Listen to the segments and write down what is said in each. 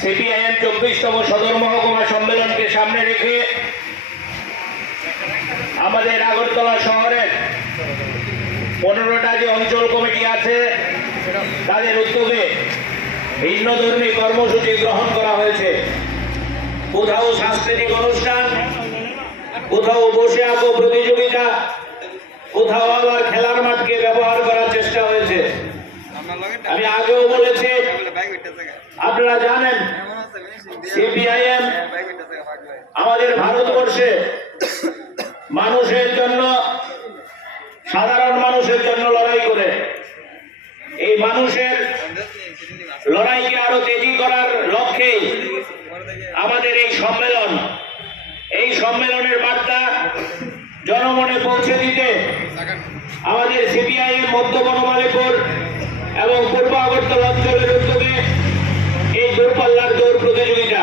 CPIM 24তম সদর মহকুমা সম্মেলনকে সামনে রেখে আমাদের আগরতলা শহরের 15টা যে অঞ্চল কমিটি আছে তাদের উদ্যোগে ভিন্ন ধর্মী কর্মসূচি গ্রহণ করা হয়েছে। কোথাও সাংস্কৃতিক অনুষ্ঠান, কোথাও বসে আঁকো প্রতিযোগিতা, কোথাও আবার খেলার মাঠকে ব্যবহার করার চেষ্টা হয়েছে। আমি আগেও বলেছি, আপনারা জানেন সিপিআইএম আমাদের ভারতবর্ষে মানুষের জন্য, সাধারণ মানুষের জন্য লড়াই করে এই মানুষের লড়াইকে আরো তেজি করার লক্ষ্যে আমাদের এই সম্মেলনের বার্তা জনমনে পৌঁছে দিতে আমাদের সিপিআইএম মধ্য বনমালীপুর এবং পূর্ব আগরতলা অঞ্চলের উদ্যোগে এই দূরপাল্লার দৌড় প্রতিযোগিতা,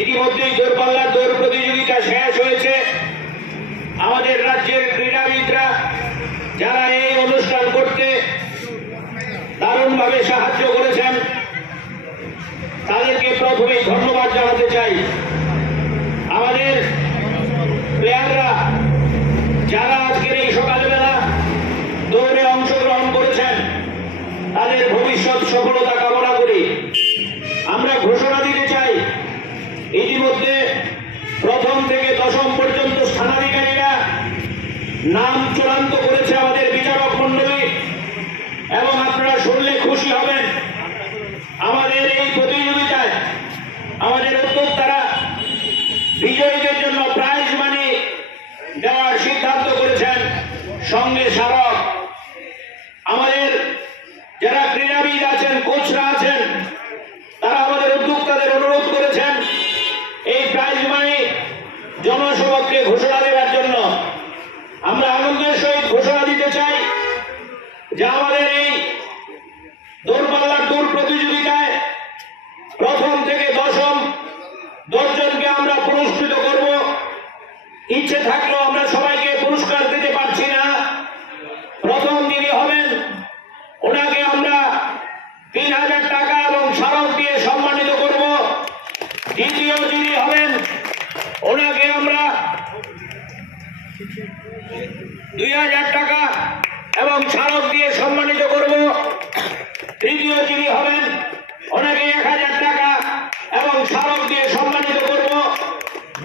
ইতিমধ্যেই দূরপাল্লার দৌড় প্রতিযোগিতা শেষ হয়েছে। আমাদের রাজ্যের ক্রীড়াবিদরা যারা এই অনুষ্ঠান করতে দারুণভাবে সাহায্য করেছেন তাদেরকে প্রথমেই ধন্যবাদ জানাতে চাই। আমাদের প্লেয়াররা যারা আজকের এই সকালবেলা দৌড়ে অংশগ্রহণ করেছেন তাদের ভবিষ্যৎ সফলতা কামনা করি। আমরা ঘোষণা দিতে চাই, ইতিমধ্যে প্রথম থেকে দশম পর্যন্ত স্থানাধিকারীরা নাম চূড়ান্ত করেছে আমাদের বিচারক মণ্ডলী, এবং আপনারা শুনলে খুশি হবেন আমাদের এই প্রতিযোগিতায় আমাদের উদ্যোক্তারা বিজয়ীদের জন্য প্রাইজ মানি দেওয়ার সিদ্ধান্ত করেছেন, সঙ্গে স্মারক। আমাদের যারা ক্রীড়াবিদ আছেন, কোচরা আছেন, তারা আমাদের উদ্যোক্তাদের অনুরোধ করেছেন এই প্রাইজ মানি জনসেবককে ঘোষণা দেওয়ার জন্য। আমরা আনন্দের সহিত ঘোষণা দিতে চাই যে আমাদের এই দৌড়পাল্লার দৌড় প্রতিযোগিতায় প্রথম থেকে দশম 10 জনকে আমরা পুরস্কৃত করব। ইচ্ছে থাকলেও আমরা সবাইকে পুরস্কার দিতে পারছি না। প্রথম যিনি হবেন ওনাকে আমরা 3000 টাকা এবং স্মারক দিয়ে সম্মানিত করব। দ্বিতীয় যিনি হবেন ওনাকে আমরা 2000 টাকা এবং স্মারক দিয়ে সম্মানিত করব। তৃতীয় যিনি হবেন ওনাকে 1000 টাকা এবং স্মারক দিয়ে সম্মানিত করব।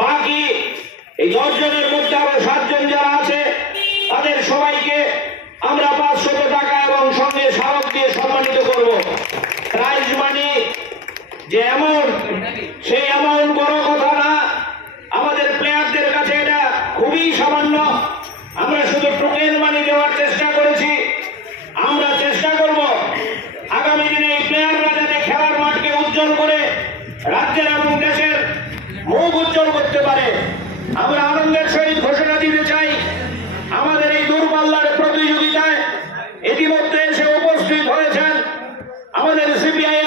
বাকি এই 10 জনের মধ্যে আরো 7 জন যারা আছে তাদের সবাইকে আমরা 500 টাকা এবং সঙ্গে স্মারক দিয়ে সম্মানিত করব। প্রাইজ মানি যে অ্যামাউন্ট, সেই অ্যামাউন্ট বড় কথা না, আমাদের প্লেয়ারদের কাছে এটা খুবই সামান্য। আমরা শুধু টোকেন মানি দেওয়ার চেষ্টা করেছি। আমরা চেষ্টা করব আগামী দিনে এই প্লেয়াররা যাতে খেলার মাঠকে উজ্জ্বল করে রাজ্যের এবং দেশের মুখ উজ্জ্বল করতে পারে। আমরা আনন্দের সহিত ঘোষণা দিতে চাই আমাদের এই দূরপাল্লার প্রতিযোগিতায় ইতিমধ্যে এসে উপস্থিত হয়েছেন আমাদের সিপিআইএম